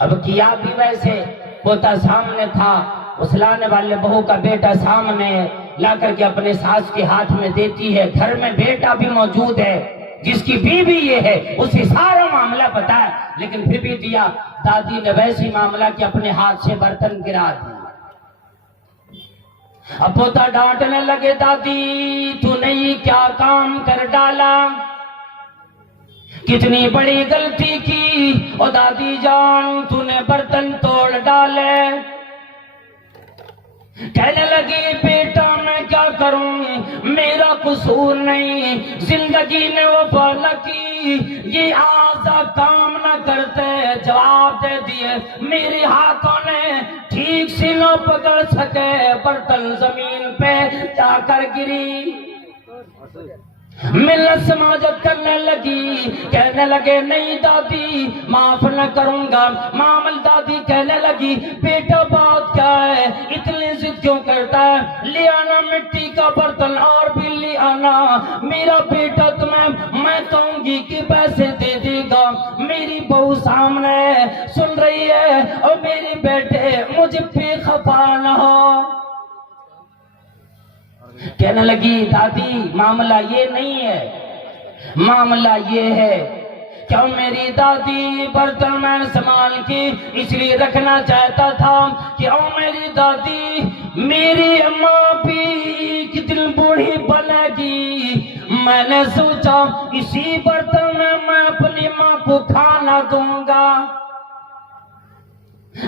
اب کیا بھی ویسے، پوتا سامنے تھا، اس لانے والے بہو کا بیٹا سامنے لا کر کے اپنے ساس کے ہاتھ میں دیتی ہے، گھر میں بیٹا بھی موجود ہے جس کی بیوی یہ ہے، اسے سارا معاملہ پتا ہے، لیکن پھر بھی دیا۔ دادی نے ویسی معاملہ کہ اپنے ہاتھ سے برتن گرا دیا۔ اب پوتا ڈانٹنے لگے دادی تو نے یہ کیا کام کر ڈالا، کتنی بڑی غلطی کی، اور دادی جان تو نے برتن توڑ ڈالے۔ کہنے لگی بیٹا میں کیا کروں، میرا قصور نہیں، زندگی نے وفا نہ کی، یہ آزا کام نہ کرتے۔ جواب دے دیے میرے ہاتھوں نے ٹھیک سے نہ پکڑ سکے، برتن زمین پہ جا کر گری۔ ملت سماجت کرنے لگی، کہنے لگے نہیں دادی معاف نہ کروں گا۔ معامل دادی کہنے لگی بیٹا بات کیا ہے، اتنی ضد کیوں کرتا ہے، لے آنا مٹی کا برتن اور بھی لے آنا، میرا بیٹا تمہیں میں کہوں گی کہ پیسے دے دے گا۔ میری بہو سامنے سن رہی ہے، اور میرے بیٹے مجھ پہ خفا نہ ہو۔ کہنے لگی دادی معاملہ یہ نہیں ہے، معاملہ یہ ہے کیوں میری دادی برتن میں سنبھال کے اس لیے رکھنا چاہتا تھا کہ او میری دادی میری اماں بھی ایک دن بوڑھی بنے گی، میں نے سوچا اسی برتن میں اپنی ماں کو کھانا دوں گا۔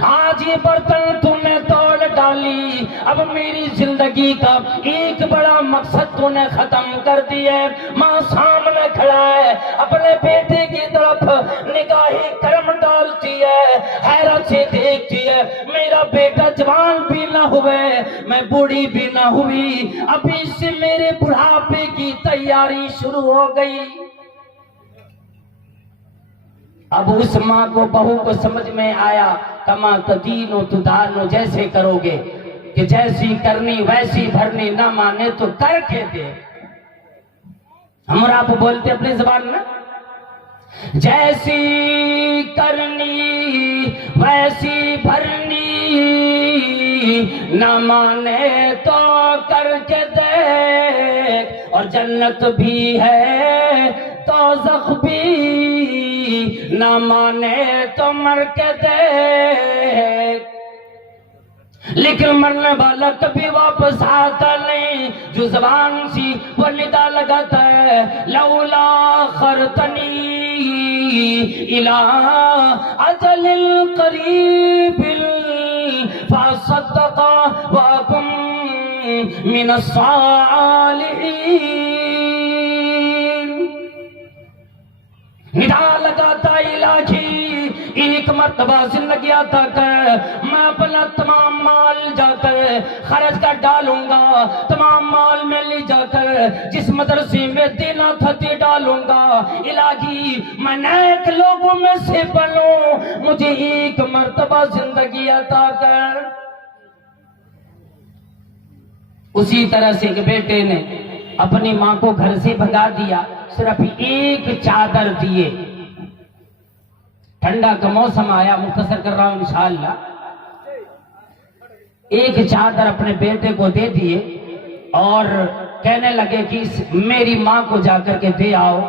آج یہ برتن تم نے توڑ ڈالی، اب میری زندگی کا ایک بڑا مقصد تو نے ختم کر دیا۔ ماں سامنے کھڑا ہے، اپنے بیٹے کی طرف نگاہ کرم ڈالتی ہے، حیرت سے دیکھتی ہے، میرا بیٹا جوان بھی نہ ہوئے، میں بوڑھی بھی نہ ہوئی، ابھی سے میرے بڑھاپے کی تیاری شروع ہو گئی۔ اب اس ماں کو بہو کو سمجھ میں آیا، کما تدین و تدانو، جیسے کرو گے کہ جیسی کرنی ویسی بھرنی، نہ مانے تو کر کے دے۔ ہم اور آپ بولتے اپنی زبان میں جیسی کرنی ویسی بھرنی، نہ مانے تو کر کے دیکھ، اور جنت بھی ہے دوزخ بھی، نہ مانے تو مر کے دیکھ۔ لیکن مرنے والا کبھی واپس آتا نہیں، جو زبان سی وہ ندا لگاتا ہے، لولا خرتنی الی اجل قریب فصدق وكن من الصالحین۔ ندا لگاتا الہی ایک مرتبہ زندگی آتا کر میں اپنا تمام مال جا کر خرچ کر ڈالوں گا، تمام مال میں لے جا کر جس مدرسے میں دینا تھا دے ڈالوں گا۔ الہی میں نیک لوگوں میں سے بنوں، مجھے ایک مرتبہ زندگی عطا کر۔ اسی طرح سے ایک بیٹے نے اپنی ماں کو گھر سے بھگا دیا، صرف ایک چادر دیے۔ ٹھنڈا کا موسم آیا، مختصر کر رہا ہوں انشاءاللہ، ایک چادر اپنے بیٹے کو دے دیے اور کہنے لگے کہ میری ماں کو جا کر کے دے آؤ۔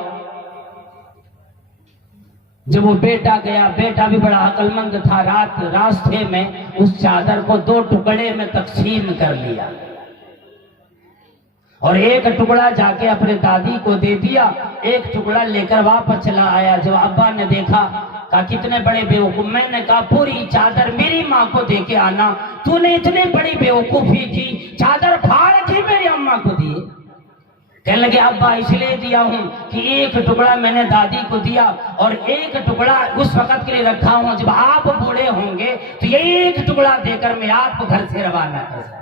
جب وہ بیٹا گیا، بیٹا بھی بڑا عقل مند تھا، راستے میں اس چادر کو 2 ٹکڑے میں تقسیم کر لیا اور ایک ٹکڑا جا کے اپنے دادی کو دے دیا، ایک ٹکڑا لے کر واپس چلا آیا۔ جب ابا نے دیکھا کہا کتنے بڑے بیوقوف، میں نے کہا پوری چادر میری ماں کو دے کے آنا، تو نے اتنی بڑی بیوقوفی کی، چادر پھاڑ کے میری اماں کو دیے۔ کہنے لگے ابا اس لیے دیا ہوں کہ ایک ٹکڑا میں نے دادی کو دیا اور ایک ٹکڑا اس وقت کے لیے رکھا ہوں جب آپ بوڑھے ہوں گے تو یہ ایک ٹکڑا دے کر میں آپ کو گھر سے روانہ کر سکوں۔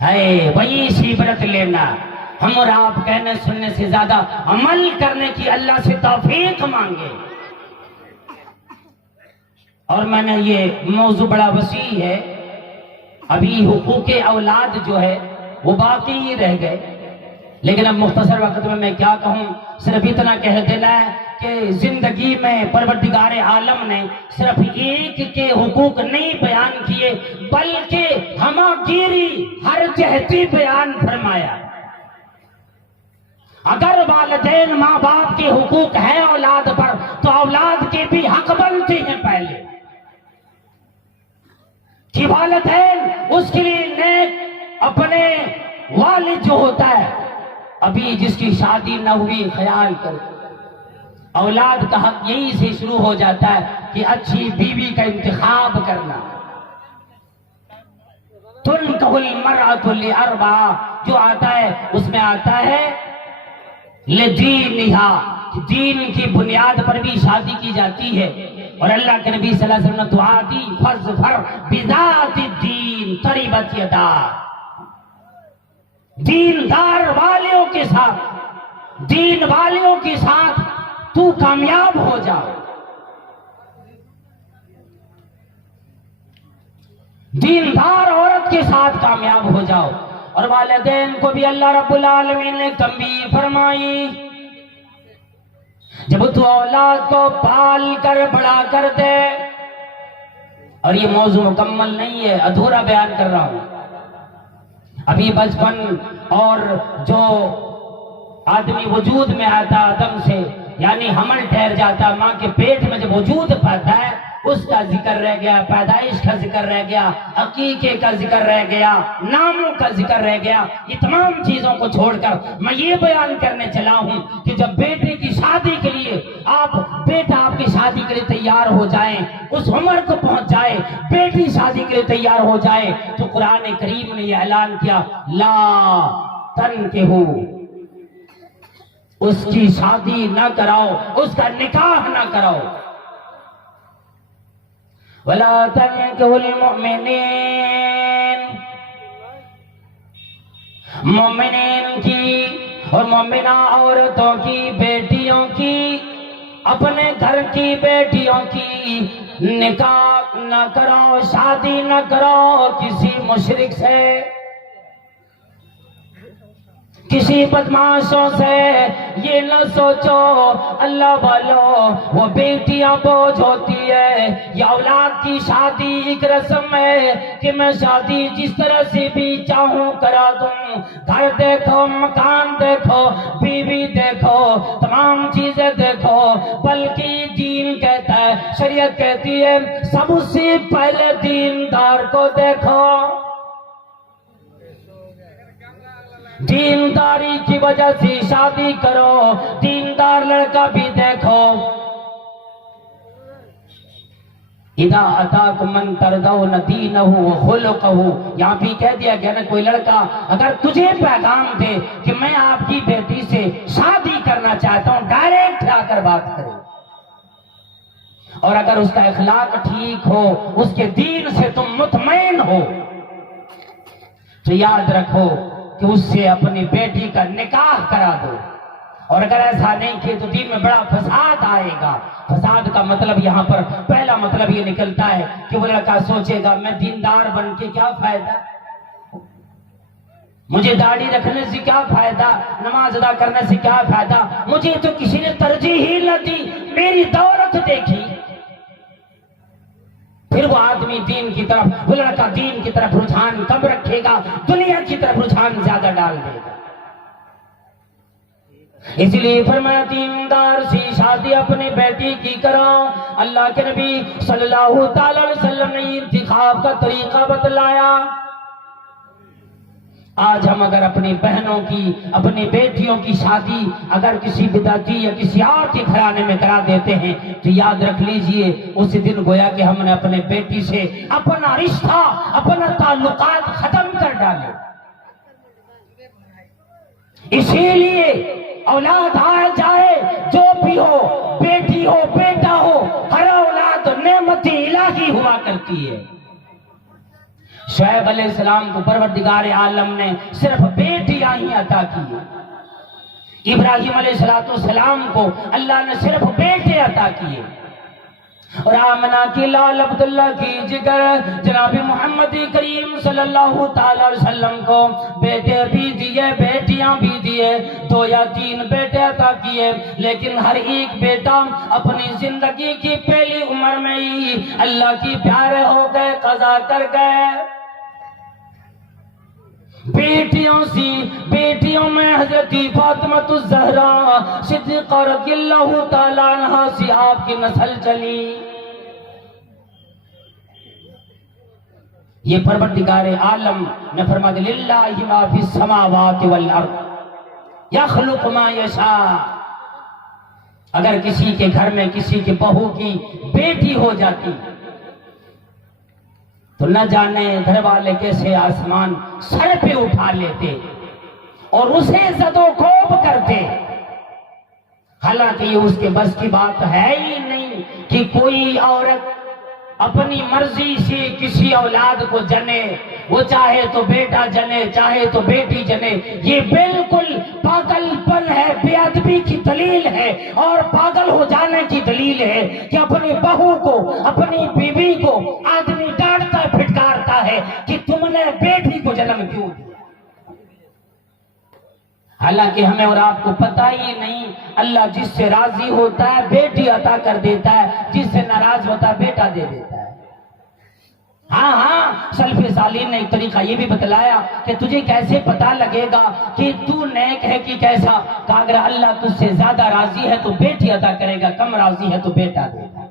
ہے وہی عبرت لینا، ہم اور آپ کہنے سننے سے زیادہ عمل کرنے کی اللہ سے توفیق مانگے۔ اور میں نے یہ موضوع بڑا وسیع ہے، ابھی حقوق اولاد جو ہے وہ باقی ہی رہ گئے، لیکن اب مختصر وقت میں کیا کہوں، صرف اتنا کہہ دینا ہے کہ زندگی میں پروردگار عالم نے صرف ایک کے حقوق نہیں بیان کیے بلکہ ہماگیری ہر جہتی بیان فرمایا۔ اگر والدین ماں باپ کے حقوق ہیں اولاد پر تو اولاد کے بھی حق بنتے ہیں پہلے کہ والدین اس کے لیے نیک اپنے والد جو ہوتا ہے، ابھی جس کی شادی نہ ہوئی خیال کرے، اولاد کا حق یہی سے شروع ہو جاتا ہے کہ اچھی بیوی کا انتخاب کرنا۔ تنکح المرأة لأربع جو آتا ہے اس میں آتا ہے لدینہا، دین کی بنیاد پر بھی شادی کی جاتی ہے، اور اللہ کے نبی صلی اللہ علیہ وسلم نے دعا دی فاظفر بذات الدین تربت یداک، دیندار والیوں کے ساتھ، دین والیوں کے ساتھ تو کامیاب ہو جا۔ دیندار عورت کے ساتھ کامیاب ہو جاؤ۔ اور والدین کو بھی اللہ رب العالمین نے تنبیہ فرمائی، جب تو اولاد کو پال کر بڑا کر دے، اور یہ موضوع مکمل نہیں ہے، ادھورا بیان کر رہا ہوں، ابھی بچپن اور جو آدمی وجود میں آتا آدم سے یعنی حمل ٹھہر جاتا، ماں کے پیٹ میں جب وجود پاتا ہے اس کا ذکر رہ گیا، پیدائش کا ذکر رہ گیا، عقیقے کا ذکر رہ گیا، ناموں کا ذکر رہ گیا۔ یہ تمام چیزوں کو چھوڑ کر میں یہ بیان کرنے چلا ہوں کہ جب بیٹے کی شادی کے لیے بیٹا آپ کی شادی کے لیے تیار ہو جائیں، اس عمر کو پہنچ جائے، بیٹی شادی کے لیے تیار ہو جائے، تو قرآن کریم نے یہ اعلان کیا لا تنکحو، اس کی شادی نہ کراؤ، اس کا نکاح نہ کراؤ۔ وَلَا تَنْكِحُوا الْمُؤْمِنِينَ، مومنین کی اور مومنہ عورتوں کی بیٹیوں کی، اپنے گھر کی بیٹیوں کی نکاح نہ کرو، شادی نہ کرو کسی مشرک سے، کسی بدماشوں سے۔ یہ نہ سوچو اللہ والو وہ بیٹیاں بوجھ ہوتی ہے، یا اولاد کی شادی ایک رسم ہے کہ میں شادی جس طرح سے بھی چاہوں کرا دوں، گھر دیکھو، مکان دیکھو، بیوی دیکھو، تمام چیزیں دیکھو، بلکہ دین کہتا ہے، شریعت کہتی ہے سب سے پہلے دیندار کو دیکھو۔ دینداری کی وجہ سے شادی کرو، دیندار لڑکا بھی دیکھو۔ اذا اتاکم من ترضون دینہ و خلقہ، یہاں بھی کہہ دیا گیا نا کوئی لڑکا اگر تجھے پیغام دے کہ میں آپ کی بیٹی سے شادی کرنا چاہتا ہوں، ڈائریکٹ آ کر بات کرے، اور اگر اس کا اخلاق ٹھیک ہو، اس کے دین سے تم مطمئن ہو، تو یاد رکھو کہ اس سے اپنی بیٹی کا نکاح کرا دو۔ اور اگر ایسا نہیں کیے تو دین میں بڑا فساد آئے گا۔ فساد کا مطلب یہاں پر پہلا مطلب یہ نکلتا ہے کہ وہ لڑکا سوچے گا میں دیندار بن کے کیا فائدہ، مجھے داڑھی رکھنے سے کیا فائدہ، نماز ادا کرنے سے کیا فائدہ، مجھے تو کسی نے ترجیح ہی نہ دی، میری دولت دیکھی۔ پھر وہ آدمی دین کی طرف، وہ لڑکا دین کی طرف رجحان کم رکھے گا، دنیا کی طرف رجحان زیادہ ڈال دے گا۔ اس لیے فرمایا دیندار سی شادی اپنی بیٹی کی کرو۔ اللہ کے نبی صلی اللہ تعالی علیہ وسلم نے انتخاب کا طریقہ بتلایا۔ آج ہم اگر اپنی بہنوں کی، اپنی بیٹیوں کی شادی اگر کسی بدعتی یا کسی اور کے گھرانے میں کرا دیتے ہیں تو یاد رکھ لیجئے اس دن گویا کہ ہم نے اپنے بیٹی سے اپنا رشتہ، اپنا تعلقات ختم کر ڈالے۔ اسی لیے اولاد آ جائے جو بھی ہو، بیٹی ہو بیٹا ہو، ہر اولاد نعمت الہی ہوا کرتی ہے۔ شعیب علیہ السلام کو پروردگار عالم نے صرف بیٹیاں ہی عطا کی، ابراہیم علیہ السلام کو اللہ نے صرف بیٹے عطا کیے، اور آمنہ کی لال عبداللہ کی جگر جناب محمد کریم صلی اللہ تعالی علیہ وسلم کو بیٹے بھی دیے، بیٹیاں بھی دیے، 2 یا 3 بیٹے عطا کیے، لیکن ہر ایک بیٹا اپنی زندگی کی پہلی عمر میں ہی اللہ کی پیارے ہو گئے، قضا کر گئے۔ بیٹیوں میں حضرت فاطمہ الزہرا صدیقہ رضی اللہ تعالی عنہا سے آپ کی نسل چلی۔ یہ پروردگار عالم نے فرمایا للہ ما فی السماوات والارض یخلق ما یشاء۔ اگر کسی کے گھر میں کسی کے بہو کی بیٹی ہو جاتی تو نہ جانے گھر والے کیسے آسمان سر پہ اٹھا لیتے اور اسے زد و کوب کرتے، حالانکہ یہ اس کے بس کی بات ہے ہی نہیں کہ کوئی عورت اپنی مرضی سے کسی اولاد کو جنے، وہ چاہے تو بیٹا جنے چاہے تو بیٹی جنے۔ یہ بالکل پاگل پن ہے، بے ادبی کی دلیل ہے، اور پاگل ہو جانے کی دلیل ہے کہ اپنی بہو کو، اپنی بیوی کو آدمی ڈانٹتا پھٹکارتا ہے کہ تم نے بیٹی کو جنم کیوں دیا، حالانکہ ہمیں اور آپ کو پتہ ہی نہیں اللہ جس سے راضی ہوتا ہے بیٹی عطا کر دیتا ہے، جس سے ناراض ہوتا ہے بیٹا دے دیتا ہے۔ ہاں سلف صالحین نے ایک طریقہ یہ بھی بتلایا کہ تجھے کیسے پتہ لگے گا کہ تو نیک ہے کہ کیسا، کہ اگر اللہ تجھ سے زیادہ راضی ہے تو بیٹی عطا کرے گا، کم راضی ہے تو بیٹا دے گا۔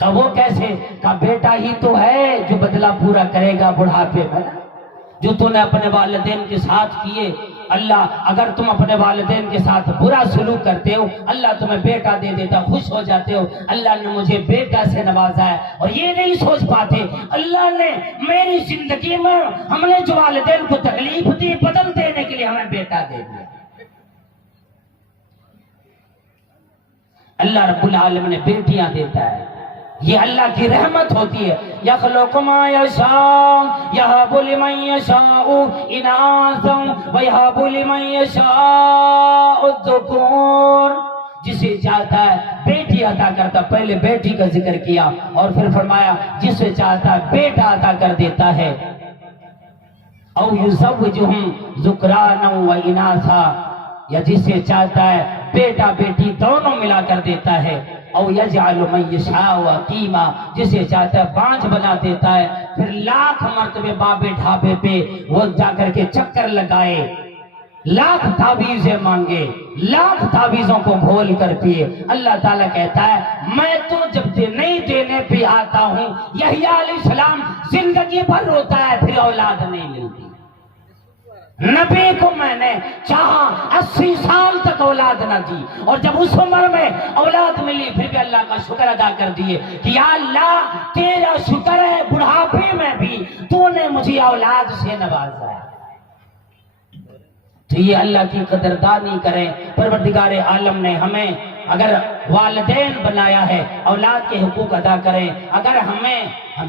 کہ وہ کیسے؟ کہ بیٹا ہی تو ہے جو بدلہ پورا کرے گا بڑھاپے میں، جو تو نے اپنے والدین کے ساتھ کیے۔ اللہ اگر تم اپنے والدین کے ساتھ برا سلوک کرتے ہو، اللہ تمہیں بیٹا دے دیتا، خوش ہو جاتے ہو اللہ نے مجھے بیٹا سے نوازا ہے، اور یہ نہیں سوچ پاتے اللہ نے میری زندگی میں ہم نے جو والدین کو تکلیف دی بدل دینے کے لیے ہمیں بیٹا دے دیا۔ اللہ رب العالمین نے بیٹیاں دیتا ہے، یہ اللہ کی رحمت ہوتی ہے۔ یخلق ما یشاء یہب لمن یشاء اناثا ویہب لمن یشاء الذکور۔ جسے چاہتا ہے بیٹی عطا کرتا، پہلے بیٹی کا ذکر کیا اور پھر فرمایا جسے چاہتا ہے بیٹا عطا کر دیتا ہے۔ او یزوجہم ذکرانا و اناثا، یا جسے چاہتا ہے بیٹا بیٹی دونوں ملا کر دیتا ہے۔ او یجعل من یشاء عقیما، جسے چاہتا ہے بانجھ بنا دیتا ہے، پھر لاکھ مرتبے بابے ڈھابے پہ وہ جا کر کے چکر لگائے، لاکھ تعویذیں مانگے، لاکھ تعویذوں کو گھول کر پیے۔ اللہ تعالیٰ کہتا ہے میں تو جب نہیں دینے پہ آتا ہوں، یحییٰ علیہ السلام زندگی بھر روتا ہے پھر اولاد نہیں ملتی۔ نبی کو میں نے چاہا 80 سال تک اولاد نہ دی، اور جب اس عمر میں اولاد ملی پھر بھی اللہ کا شکر ادا کر دیے کہ یا اللہ تیرا شکر ہے بڑھاپے میں بھی تو نے مجھے اولاد سے نوازا ہے۔ تو یہ اللہ کی قدردانی کریں۔ پروردگار عالم نے ہمیں اگر والدین بنایا ہے اولاد کے حقوق ادا کریں، اگر ہمیں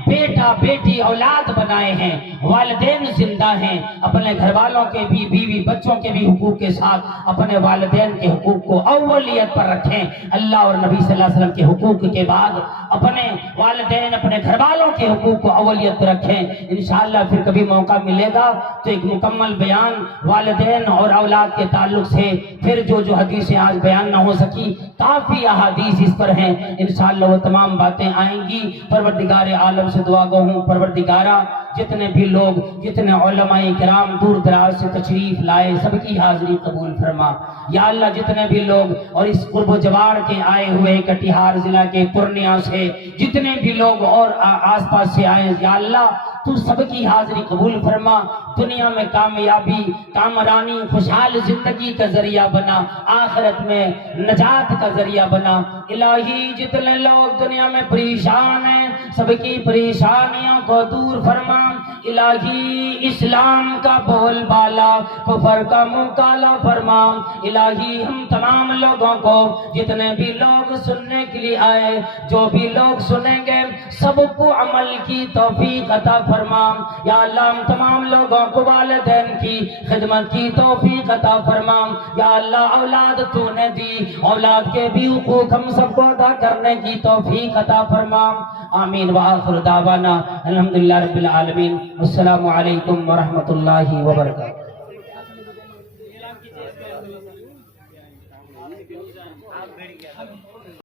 بیٹا بیٹی اولاد بنائے ہیں، والدین زندہ ہیں، اپنے گھر والوں کے بھی، بیوی بچوں کے بھی حقوق کے ساتھ اپنے والدین کے حقوق کو اولیت پر رکھیں۔ اللہ اور نبی صلی اللہ علیہ وسلم کے حقوق کے بعد اپنے والدین اپنے گھر والوں کے حقوق کو اولیت پر رکھیں۔ انشاءاللہ پھر کبھی موقع ملے گا تو ایک مکمل بیان والدین اور اولاد کے تعلق سے، پھر جو حدیثیں آج بیان نہ ہو سکی کافی احادیث اس پر ہیں، انشاءاللہ وہ تمام باتیں آئیں گی۔ پروردگار عالم سے دعا گو ہوں پروردگارہ جتنے بھی لوگ، جتنے علماء کرام دور دراز سے تشریف لائے سب کی حاضری قبول فرما۔ یا اللہ جتنے بھی لوگ اور اس قرب و جوار کے آئے ہوئے کٹیہار ضلع کے پورنیہ سے جتنے بھی لوگ اور آس پاس سے آئے، یا اللہ تو سب کی حاضری قبول فرما، دنیا میں کامیابی، کامرانی، خوشحال زندگی کا ذریعہ بنا، آخرت میں نجات کا ذریعہ بنا۔ الہی جتنے لوگ دنیا میں پریشان ہیں سب کی پریشانیوں کو دور فرما۔ الہی اسلام کا بول بالا کفر کا منہ کالا فرما۔ الہی ہم تمام لوگوں کو جتنے بھی لوگ سننے کے لیے آئے، جو بھی لوگ سنیں گے سب کو عمل کی توفیق عطا فرما۔ یا اللہ ہم تمام لوگوں کو والدین کی خدمت کی توفیق عطا فرما۔ یا اللہ اولاد تو نے دی، اولاد کے بھی حقوق ہم سب کو ادا کرنے کی توفیق عطا فرما۔ آمین وآخر دعوانا الحمدللہ رب العالمین۔ السلام علیکم ورحمۃ اللہ وبرکاتہ۔